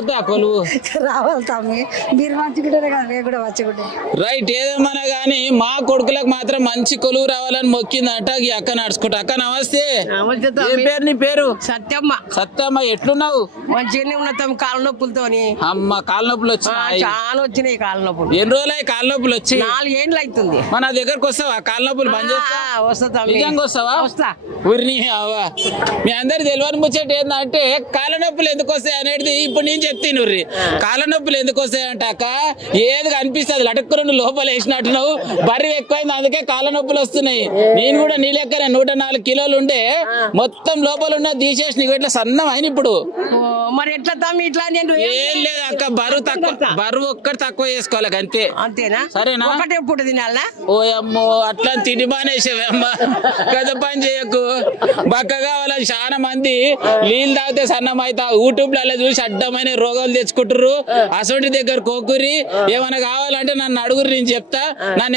రాకపోతే ఆ కొలువు రావాలి తమ్మి, మీరు మంచిగుంటేనే కదా మేము కూడా మంచిగుంటాం. రైట్. ఏదేమన్నా గానీ మా కొడుకులకు మాత్రం మంచి కొలువు రావాలని మొక్కిందంట ఈ అక్క నడుచుకుంటా. అక్క నమస్తే. ఏం పేరు నీ పేరు? సత్యమ్మ. సత్తమ్మ, ఎట్లున్నావు? మంచిగానే ఉన్నతాం కాళ్ళ నొప్పులతోని. అమ్మ కాళ్ళ నొప్పులు వచ్చినాయి. చాలా వచ్చినాయి కాళ్ళ నొప్పులు. ఎన్ని రోజులు కాళ్ళ నొప్పులు వచ్చి? 4 ఏళ్ళు అవుతుంది. మన దగ్గరకు వస్తావా? కాళ్ళ నొప్పులు బంద్ చేస్తా. వస్తా నిజంగా వస్తావా? వస్తా. ఊరిని అవ్వా, మీ అందరు తెలియని ముచ్చట ఏంటంటే కాళ్ళ నొప్పులు ఎందుకు వస్తాయి అనేది ఇప్పుడు నేను చెప్తాను. కాళ్ళ నొప్పులు ఎందుకు వస్తాయంట అక్క, ఏది కనిపిస్తుంది లటక్కురు లోపల వేసినట్టు నువ్వు బర్రె ఎక్కువైంది అందుకే కాళ్ళ నొప్పులు వస్తున్నాయి. నేను కూడా నీ లెక్కనే 104 కిలోలు ఉండే మొత్తం లోపల ఉన్న తీసేసి నీకు ఇట్లా సన్నం అయిన ఇప్పుడు. మరి ఎట్లా తమ్మి ఇట్లా? నేను ఏం లేదు అక్క, బరువు ఒక్కటి తక్కువ చేసుకోవాలి అంతే. అంతేనా? సరేనా? ఒకటే పూట తినాలా? ఓ అమ్మో, అట్లా తిని బానేసావే అమ్మ, పెద్ద పని చేయకు. బక్క కావాలని చాలా మంది నీళ్ళు తాగితే సన్నం అవుతా యూట్యూబ్ లలో చూసి అడ్డమైన రోగాలు తెచ్చుకుంటారు. అసొంటి దగ్గర కోకురి ఏమైనా కావాలంటే నన్ను అడుగురు, నేను చెప్తా. నన్ను